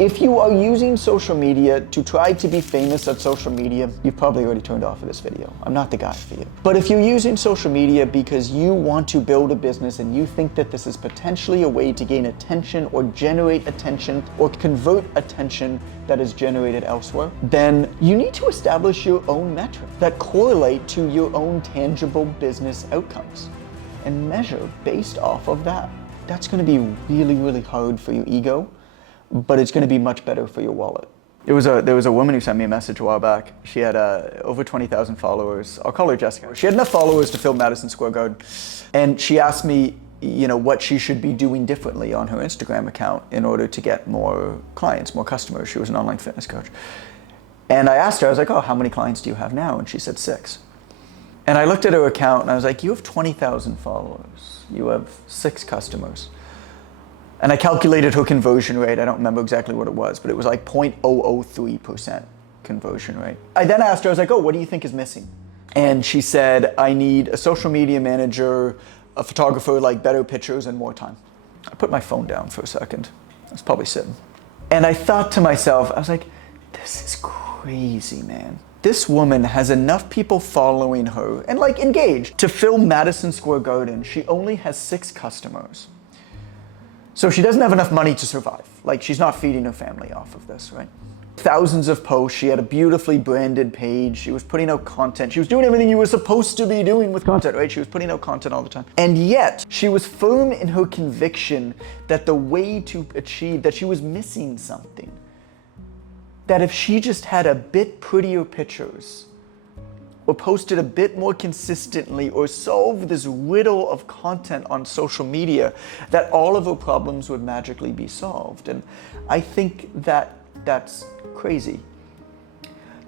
If you are using social media to try to be famous at social media, you've probably already turned off of this video. I'm not the guy for you. But if you're using social media because you want to build a business and you think that this is potentially a way to gain attention or generate attention or convert attention that is generated elsewhere, then you need to establish your own metrics that correlate to your own tangible business outcomes and measure based off of that. That's going to be really, really hard for your ego, but it's going to be much better for your wallet. There was a woman who sent me a message a while back. She had over 20,000 followers. I'll call her Jessica. She had enough followers to fill Madison Square Garden. And she asked me, what she should be doing differently on her Instagram account in order to get more clients, more customers. She was an online fitness coach. And I asked her, I was like, oh, how many clients do you have now? And she said 6. And I looked at her account and I was like, you have 20,000 followers. You have 6 customers. And I calculated her conversion rate. I don't remember exactly what it was, but it was like 0.003% conversion rate. I then asked her, I was like, oh, what do you think is missing? And she said, I need a social media manager, a photographer, like better pictures and more time. I put my phone down for a second. I was probably sitting. And I thought to myself, I was like, this is crazy, man. This woman has enough people following her and like engaged to fill Madison Square Garden. She only has 6 customers. So she doesn't have enough money to survive. Like, she's not feeding her family off of this, right? Thousands of posts. She had a beautifully branded page. She was putting out content. She was doing everything you were supposed to be doing with content, right? She was putting out content all the time. And yet, she was firm in her conviction that the way to achieve, that she was missing something. That if she just had a bit prettier pictures, or posted a bit more consistently, or solved this riddle of content on social media, that all of her problems would magically be solved. And I think that that's crazy.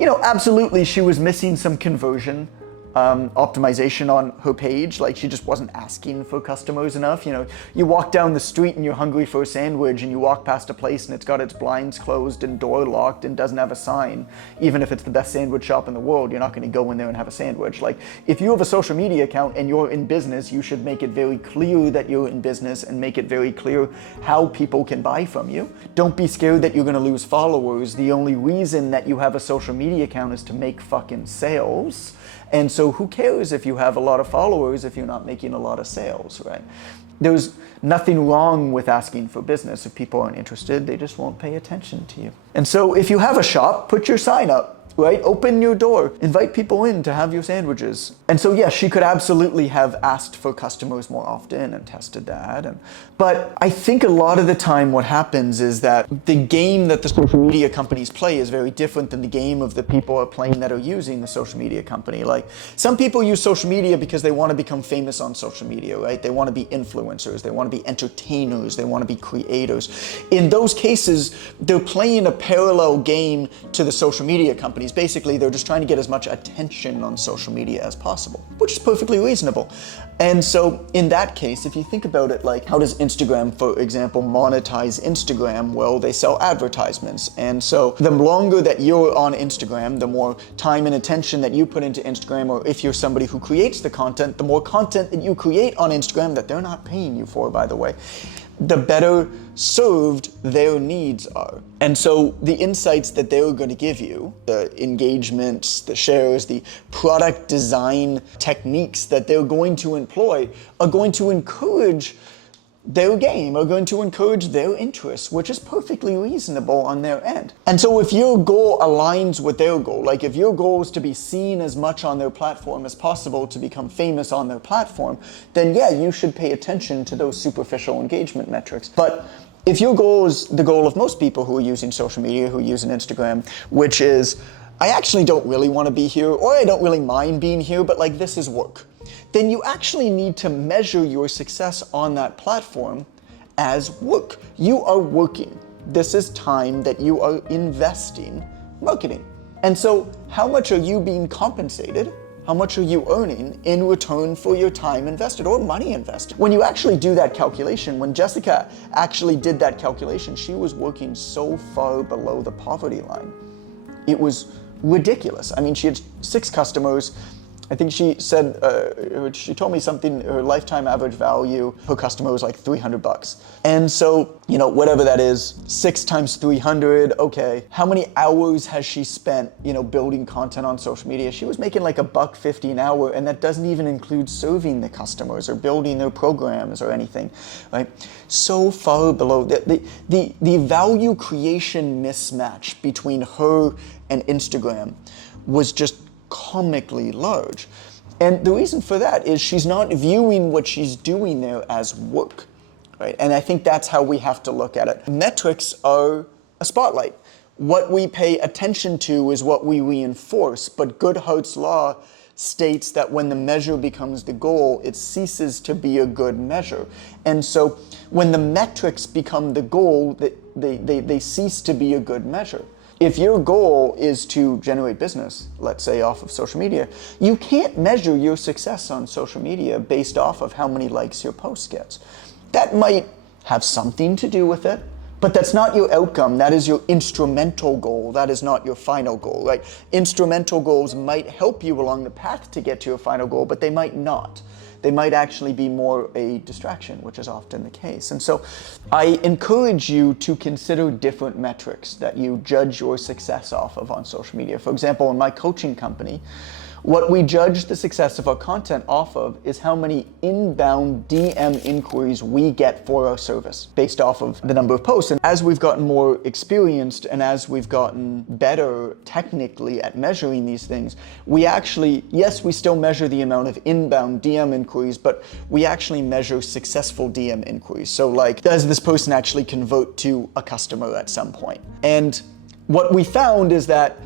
Absolutely she was missing some conversion optimization on her page. Like, she just wasn't asking for customers enough. You walk down the street and you're hungry for a sandwich, and you walk past a place and it's got its blinds closed and door locked and doesn't have a sign. Even if it's the best sandwich shop in the world, you're not going to go in there and have a sandwich. Like, if you have a social media account and you're in business, you should make it very clear that you're in business and make it very clear how people can buy from you. Don't be scared that you're going to lose followers. The only reason that you have a social media account is to make fucking sales. And so who cares if you have a lot of followers if you're not making a lot of sales, right? There's nothing wrong with asking for business. If people aren't interested, they just won't pay attention to you. And so if you have a shop, put your sign up, right? Open your door, invite people in to have your sandwiches. And so yes, she could absolutely have asked for customers more often and tested that. But I think a lot of the time what happens is that the game that the social media companies play is very different than the game of the people are playing that are using the social media company. Like, some people use social media because they want to become famous on social media, right? They want to be influencers, they want to be entertainers, they want to be creators. In those cases, they're playing a parallel game to the social media companies. Basically, they're just trying to get as much attention on social media as possible, which is perfectly reasonable. And so in that case, if you think about it, like, how does Instagram, for example, monetize Instagram? Well, they sell advertisements. And so the longer that you're on Instagram, the more time and attention that you put into Instagram, or if you're somebody who creates the content, the more content that you create on Instagram that they're not paying you for, by the way, the better served their needs are. And so the insights that they're going to give you, the engagements, the shares, the product design techniques that they're going to employ are going to encourage their game, are going to encourage their interests, which is perfectly reasonable on their end. And so if your goal aligns with their goal, like if your goal is to be seen as much on their platform as possible, to become famous on their platform, then yeah, you should pay attention to those superficial engagement metrics. But if your goal is the goal of most people who are using social media, who are using Instagram, which is, I actually don't really want to be here, or I don't really mind being here, but like, this is work, then you actually need to measure your success on that platform as work. You are working. This is time that you are investing marketing. And so how much are you being compensated? How much are you earning in return for your time invested or money invested? When you actually do that calculation, when Jessica actually did that calculation, she was working so far below the poverty line. It was ridiculous. I mean, she had 6 customers I think she said, she told me something, her lifetime average value per customer was like $300. And so, whatever that is, 6 times 300, okay. How many hours has she spent, building content on social media? She was making like $1.50 an hour, and that doesn't even include serving the customers or building their programs or anything, right? So far below, the value creation mismatch between her and Instagram was just comically large. And the reason for that is she's not viewing what she's doing there as work, right? And I think that's how we have to look at it. Metrics are a spotlight. What we pay attention to is what we reinforce, but Goodhart's law states that when the measure becomes the goal, it ceases to be a good measure. And so when the metrics become the goal, they cease to be a good measure. If your goal is to generate business, let's say off of social media, you can't measure your success on social media based off of how many likes your post gets. That might have something to do with it, but that's not your outcome. That is your instrumental goal. That is not your final goal, right? Instrumental goals might help you along the path to get to your final goal, but they might not. They might actually be more a distraction, which is often the case. And so I encourage you to consider different metrics that you judge your success off of on social media. For example, in my coaching company, what we judge the success of our content off of is how many inbound DM inquiries we get for our service based off of the number of posts. And as we've gotten more experienced and as we've gotten better technically at measuring these things, we actually, yes, we still measure the amount of inbound DM inquiries, but we actually measure successful DM inquiries. So like, does this person actually convert to a customer at some point? And what we found is that,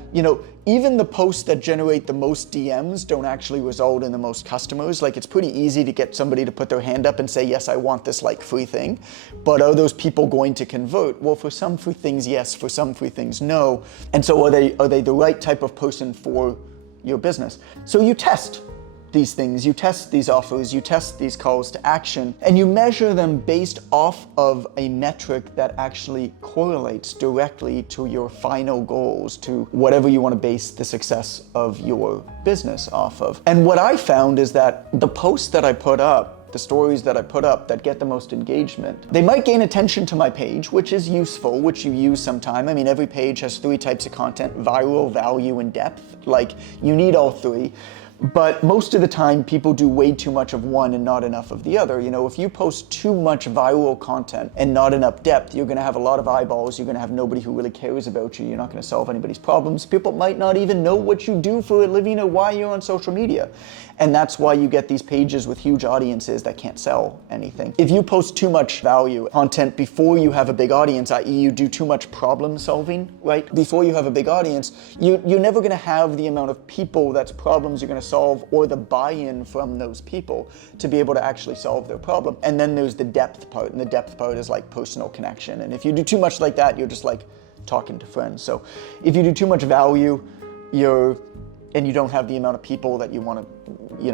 even the posts that generate the most DMs don't actually result in the most customers. Like, it's pretty easy to get somebody to put their hand up and say, yes, I want this like free thing. But are those people going to convert? Well, for some free things, yes. For some free things, no. And so are they the right type of person for your business? So you test these things, you test these offers, you test these calls to action, and you measure them based off of a metric that actually correlates directly to your final goals, to whatever you want to base the success of your business off of. And what I found is that the posts that I put up, the stories that I put up that get the most engagement, they might gain attention to my page, which is useful, which you use sometime. I mean, every page has 3 types of content: viral, value, and depth. Like, you need all 3. But most of the time, people do way too much of one and not enough of the other. If you post too much viral content and not enough depth, you're going to have a lot of eyeballs. You're going to have nobody who really cares about you. You're not going to solve anybody's problems. People might not even know what you do for a living or why you're on social media. And that's why you get these pages with huge audiences that can't sell anything. If you post too much value content before you have a big audience, i.e. you do too much problem solving, right? Before you have a big audience, you're never going to have the amount of people that's problems you're going to solve or the buy-in from those people to be able to actually solve their problem. And then there's the depth part, and the depth part is like personal connection. And if you do too much like that, you're just like talking to friends. So if you do too much value, and you don't have the amount of people that you want to,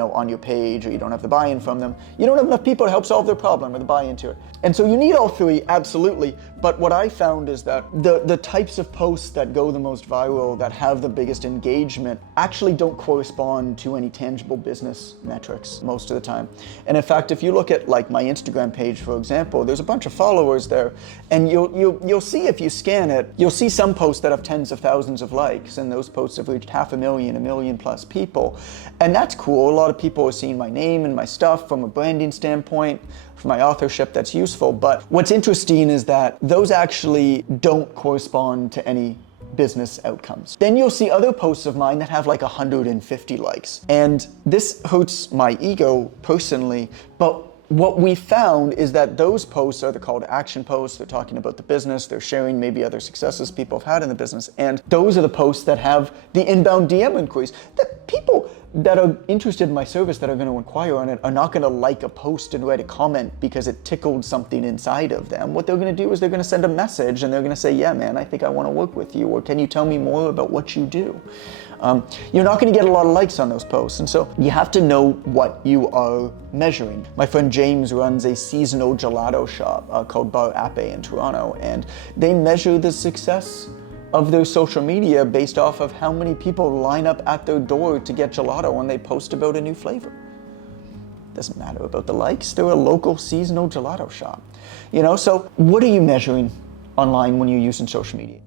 on your page, or you don't have the buy-in from them, you don't have enough people to help solve their problem or the buy-in to it. And so you need all 3, absolutely. But what I found is that the types of posts that go the most viral, that have the biggest engagement, actually don't correspond to any tangible business metrics most of the time. And in fact, if you look at like my Instagram page, for example, there's a bunch of followers there, and you'll see, if you scan it, you'll see some posts that have tens of thousands of likes, and those posts have reached 500,000, 1 million plus people. And that's cool. A lot of people are seeing my name and my stuff from a branding standpoint, from my authorship. That's useful. But what's interesting is that those actually don't correspond to any business outcomes. Then you'll see other posts of mine that have like 150 likes. And this hurts my ego personally, but what we found is that those posts are the call to action posts. They're talking about the business. They're sharing maybe other successes people have had in the business. And those are the posts that have the inbound DM inquiries. That people that are interested in my service, that are going to inquire on it, are not going to like a post and write a comment because it tickled something inside of them. What they're going to do is they're going to send a message, and they're going to say, yeah, man, I think I want to work with you, or can you tell me more about what you do? You're not going to get a lot of likes on those posts, and so you have to know what you are measuring. My friend James runs a seasonal gelato shop called Bar Ape in Toronto, and they measure the success of their social media based off of how many people line up at their door to get gelato when they post about a new flavor. Doesn't matter about the likes, they're a local seasonal gelato shop. So what are you measuring online when you're using social media?